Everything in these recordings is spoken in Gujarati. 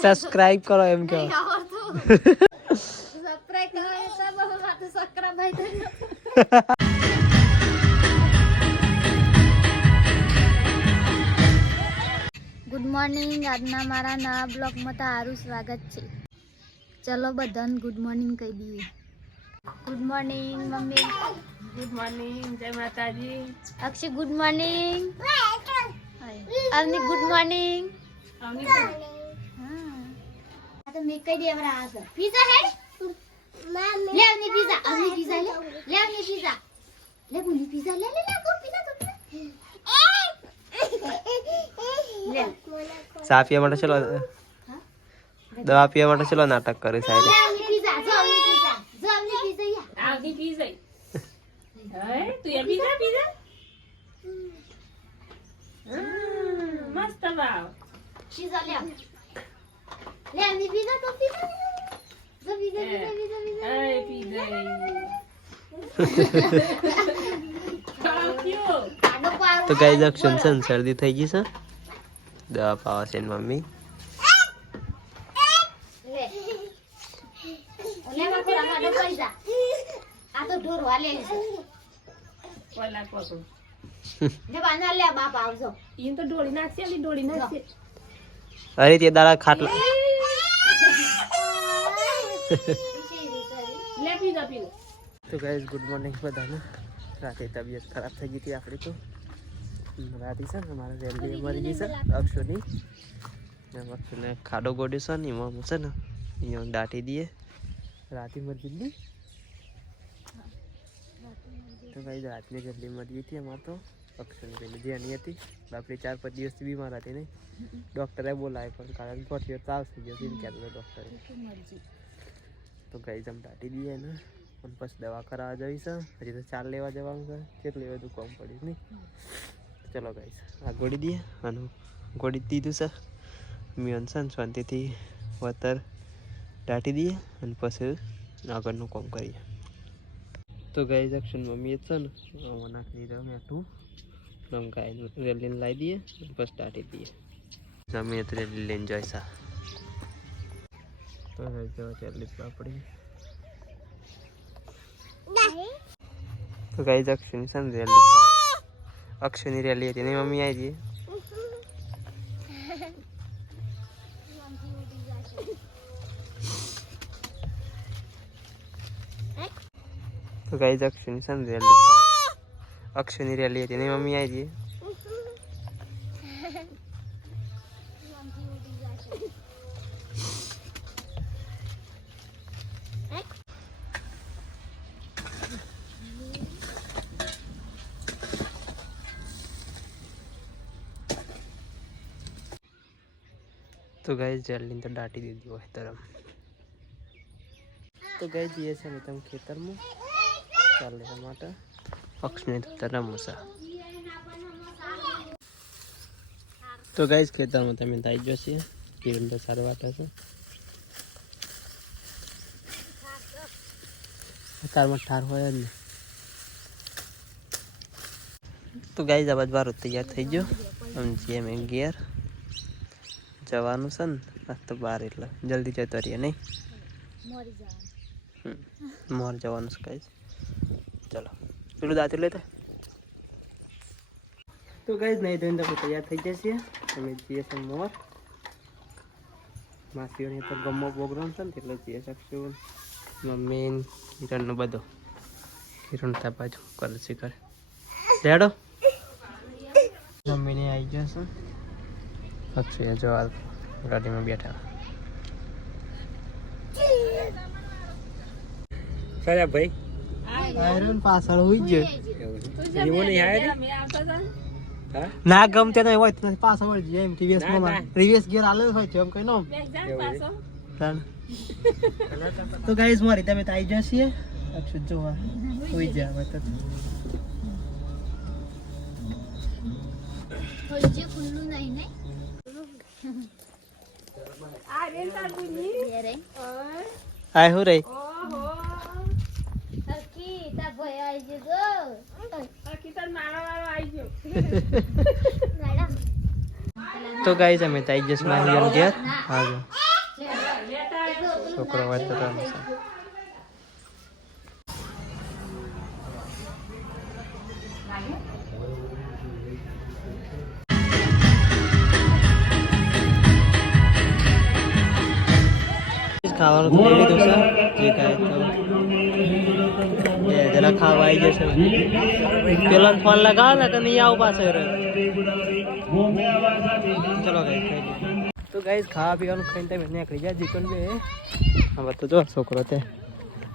સબસ્ક્રાઇબ કરો એમ કહો. સબસ્ક્રાઇબ કરો એ સબ વાત સબસ્ક્રાઇબ થઈ. Good morning. આજના મારા નવા બ્લોગમાં તમારું સ્વાગત છે. ચલો બધાને ગુડ મોર્નિંગ કહી દઈએ. Good morning mummy. Good morning. જય માતાજી. Akshay good morning. Avni good morning. હા તો મેં કહી દે हमरा આ સર પિઝા હે લે અવની પિઝા લે અવની પિઝા લે ગુની પિઝા લે ગો પિઝા લે ચા પીવા માટે ચલો, દવા પીવા માટે ચલો નાટક કરે સાહેબ. અવની પિઝા જો અવની પિઝા આવની પીઝા હે તું એ પીઝા મસ્ત ભાવ પિઝા લે અવની પિઝા તો પિઝા જો પિઝા એ પીઝા આનો પાવ તો ગાઈઝ અક્ષન છે ને શરદી થઈ ગઈ છે, દવા પાવા છે ને મમ્મી. લે ઓલે માં આનો પૈસા આ તો ઢોર વાલે છે ઓલા કોકો ને બાના લે બાપ આવજો ઈન તો ડોળી નાખશે અલી ડોળી નાખશે. અરે તે દાડા ખાટલા લે પીઝા પીને તો ગાઈઝ ગુડ મોર્નિંગ બધાને. રાતે તબિયત ખરાબ થઈ ગઈ હતી આપણી, તો રાતે છે ને અમારે રેલવે મરી ગઈ છે અક્ષુની. અક્ષુને ખાડો ગોડ્યો છે ને એમાં છે ને અહીંયા દાટી દઈએ. રાતે મરી ગઈ તો ગાઈઝ રાતની જલ્દી મરી ગઈ હતી અમારે તો. અક્ષુની પેલી જેની હતી બાપરી 4-5 દિવસથી બીમાર હતી નહીં, ડૉક્ટરે બોલાય પણ કારણ પહોંચ્યો તાવ થઈ ગયો એમ કહેતો હતો ડૉક્ટરે. તો ગાઈઝ આમ દાટી દઈએ ને પણ પછી દવા કરાવવા જવી છે. હજી તો 4 લેવા જવાનું છે, કેટલી બધું કામ પડ્યું નહીં. ચલો ગાઈઝ આ ગોળી દઈએ અને ગોળી દીધું છે મિયન છે ને શાંતિથી વતર દાટી દઈએ અને પછી આગળનું કામ કરીએ. તો ગાઈઝ અક્ષન મમ્મી જ છે ને આમાં નાખી દીધા મેઠું ગાયનું રેલીને લાવી દઈએ બસ દાટી દઈએ. જમીએ તો રેલી લઈને જોઈશા તો ચાલી પાપડી. તો ગાઈઝ અક્ષુની છે ને રેલી, અક્ષુની રેલી હતી નહીં મમ્મી આવી જઈએ. તો ગાઈઝ અક્ષુની છે ને રેલી, અક્ષુની રેલી હતી નહીં મમ્મી આવી જઈએ. તો ગાઈઝ જલ્દી તો દાટી દીધી હોય તરફ. તો ગાઈઝ જઈએ છે ને તમે ખેતરમાં ચાલે માટે અક્ષને રમવું છે. તો ગાઈઝ ખેતરમાં તમે આવી જશે કિરણ તો સારું વાટા છે. કારમાં ઠાર હોય જ ને. તો ગાઈઝ આ બાજુ તૈયાર થઈ ગયો આમ જીએ મેં ગિયર જવાનું છે ને આજ તો બહાર એટલે જલ્દી જતો રહીએ નહીં મોર જવાનું છે ગાઈઝ. ચલો પેલું દાંતું લેતા. તો ગાઈઝ નહીં ધોઈને તો તૈયાર થઈ જશે. અમે જઈએ છીએ મોર માસીઓને તો ગમો પ્રોગ્રામ છે ને એટલે જઈએ શકશું. મમ્મી હિરણનો બધો હિરણ ત્યાં બાજુ કરે છે કરે લેડો. મમ્મીને આવી જશે અક્ષય જો ગાડીમાં બેઠા. સારા ભાઈ આયરન પાછળ હોઈ ગયો ના ગમતે નહીં હોય તો પાછળ વળી જાય એમ ટીવીએસ માં રિવેસ ગિયર આલે હોય છે એમ કઈ નો. તો ગાઈસ મારી તમે તો આવી જશે અક્ષય જોવા હોઈ જાય હવે તો હોય જે ખુલ્લું નહીં ને આ રેલ તાર ગુની રે આય હો રે ઓહો સરકી તા ભય આવી ગયો આખી તાર મારા વાળો આવી ગયો. તો ગાઈસ અમે તાઈ જસ માં ઘેર હાજો છોકરો વાત તો રમશે. ખાવાનું તો લઈ લીધું છે જે કાંઈ તો જરા ખાવા આવી જશે. પેલો ફોન લગાવો ને તો નહીં આવું પાછો ચલો ગાઈસ તો ગાઈસ ખાવા પીવાનું ખાઈને તમે નીકળી જાય જીકન બે હવે તો જો છોકરો તે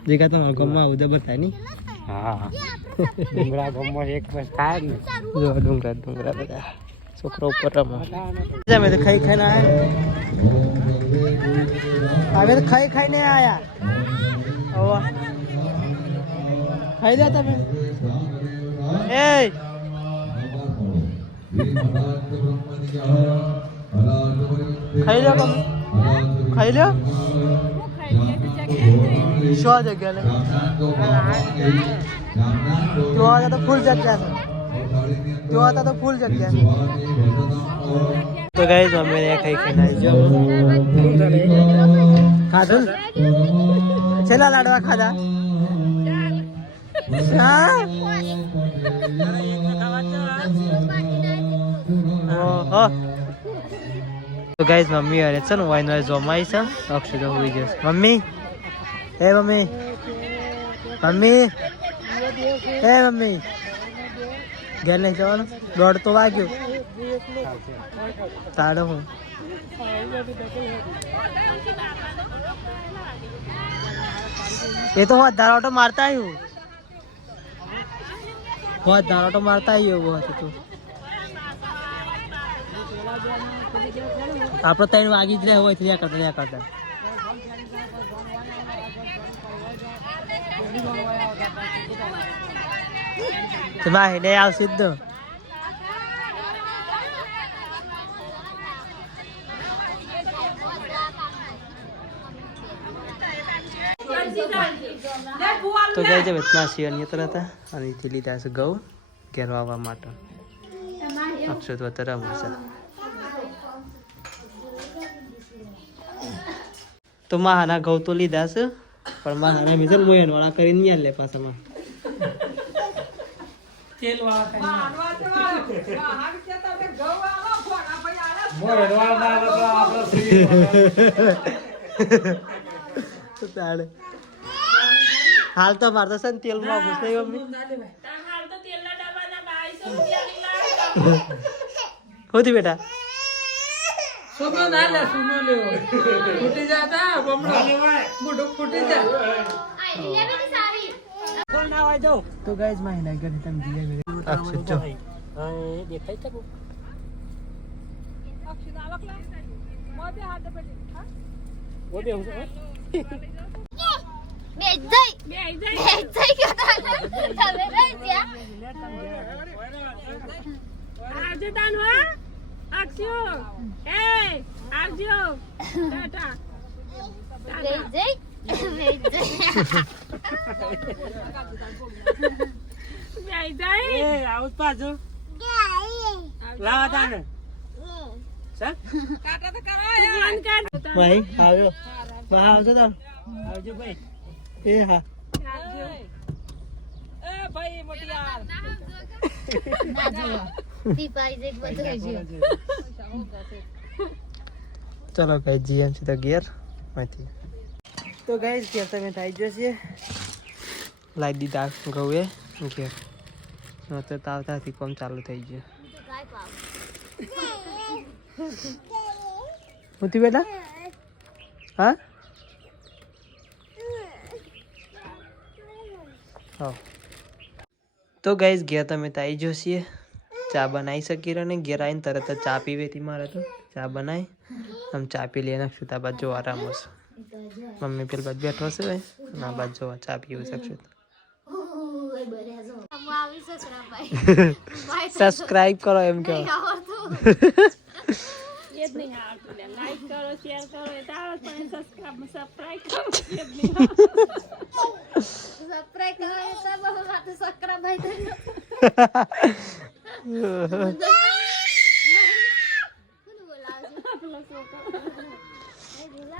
જીકા તમારા ગામમાં આવું બતાય નહીં. હા ડુંગરા ગામમાં એક બસ થાય ને જો ડુંગરા બધા છોકરો ઉપર રમો અમે તો ખાઈ ખાઈને આવ્યા હવે તો ખાઈને આયા હવે ખાઈ લે તમે એ ખાઈ લો તમે ખાઈ લો શું જગ્યા લે તો તો ફૂલ જગ્યા છે તો ફૂલ જગ્યા છે. તો ગાઈસ અમે ખાઈ ખાઈને આવી ખાધું છેલ્લા લાડવા ખાધા તો ગાઈસ મમ્મી અરે છે ને વાઈનો જોમાઈ છે અક્ષય તો હોઈ જશે. મમ્મી હે મમ્મી ઘેર નહીં જવાનું દોડ તો વાગ્યો તાડો હું એ તો હોત ધારાટો મારતા આવ્યું એવું હતું તું આપડે 3 વાગી જ રહ્યા હોય ત્યાં કરતા હેડે આવશે જ તો ગઈ છે વેતના છે અન્ય તરત અને થી લીધા છે ઘઉં ઘેર વાવવા માટે અક્ષત વતર રમશે. તો માના ઘઉં તો લીધા છે પણ માના મિસલ મોયન વાળા કરીને નહીં લે પાછામાં તેલ વાળા હાલ તો મારતો છે ને તેલ માં ઘૂસે હોતી બેટા તો ગાઈસ મહિના ઘરે તમે અક્ષત જો દેખાય છે અક્ષત આવકલા મોદે હાથ પે હા ઓદે હું ભાઈ આવ્યો આવજો તાર આવજો ભાઈ એ હા એ ભાઈ મોટિયાર ચલો કઈ જીએમ છે તો ગેર માંથી તો ગાઈસ ઘેર તમે થઈ જશે લાઈ દીધા ઘઉં એ ઘેર તો તાવતાથી કામ ચાલુ થઈ ગયું. હોતી બેટા હા તો ગાઈસ ઘેર તમે તાઈ જોશીએ ચા બનાવી શકી રહ્યો ને ઘેર આવીને તરત જ ચા પીવી હતી મારે તો ચા બનાવી આમ ચા પી લઈએ નાખશું ત્યાં બાદ જોવા આરામ હશે. મમ્મી પેલી બાદ બેઠો હશે ભાઈ ના બાદ જોવા ચા પીવું શકશે. સબસ્ક્રાઇબ કરો એમ કહો લાઈક કરો શેર કરો સબસ્ક્રાઇબ કરો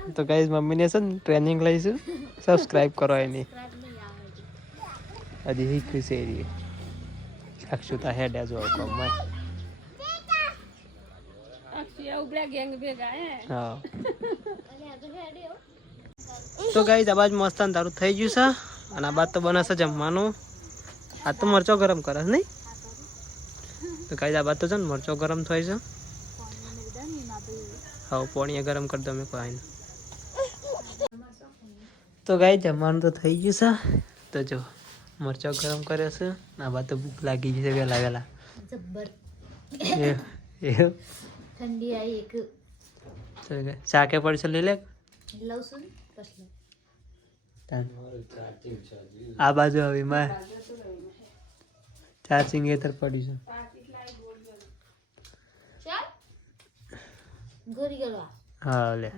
તો ગાઈસ મમ્મીને છે ને ટ્રેનિંગ લઈશું સબસ્ક્રાઇબ કરો એની હજી શીખવી છે એરી અક્ષુતા હેડ જો કોમમાં અક્ષય ઉભરા ગેંગ ભેગા હે હા તો ગાઈસ આ બાજ મસ્ત તારું થઈ ગયું છે અને આ બાદ તો બનાવશે જમવાનું આ તો મરચો ગરમ કરે નહીં તો ગાઈસ આ બાદ તો છે ને મરચો ગરમ થાય છે હા પાણી ગરમ કરી દો મેં કોઈ તો ગાઈસ જમવાનું તો થઈ ગયું છે તો જો મરચો ગરમ કર્યો છે આ બાદ તો ભૂખ લાગી ગઈ છે વહેલા વહેલા જબ્બર એવું ઠંડી આવી એક શાકે પડશે લઈ લે લઉં છું પછી આ બાજુ આવી માં ચાર્જિંગ એ તર પડ્યું છે ચાલ ગોરી ગરવા હા લે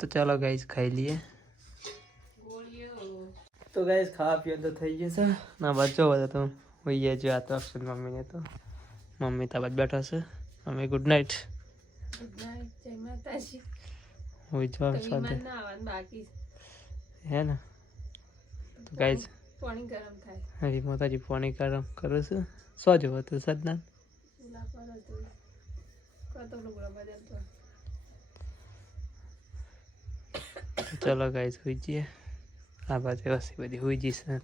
તો ચાલો ગાઈસ ખાઈ લઈએ તો ગાઈસ ખાવા પીવા તો થઈ ગયું છે ના બાદ જો બધા તો હોઈએ જો આ તો અક્ષર મમ્મીને તો મમ્મી તા બાદ બેઠા છે mummy good night good night જય માતાજી હોય જો સાથે વિમાન ના આવવાનું બાકી હે ને તો ગાઈસ પાણી ગરમ થાય હરી માતાજી પાણી ગરમ કરું છું સો જોવો તો સદના ચૂલા પર હતું કતો લુગડા બદલતો ચલો ગાઈસ હોઈ જઈએ આ બાદ વ્યવસ્થિત બધી હોઈ જઈશે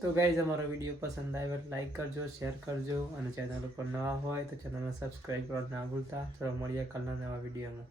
તો ગાઈસ અમારો વિડીયો પસંદ આવ્યો લાઈક કરજો શેર કરજો અને ચેનલ ઉપર નવા હોય તો ચેનલને સબસ્ક્રાઈબ કરવા ના ભૂલતા ચલો મળીએ કાલના નવા વિડીયોમાં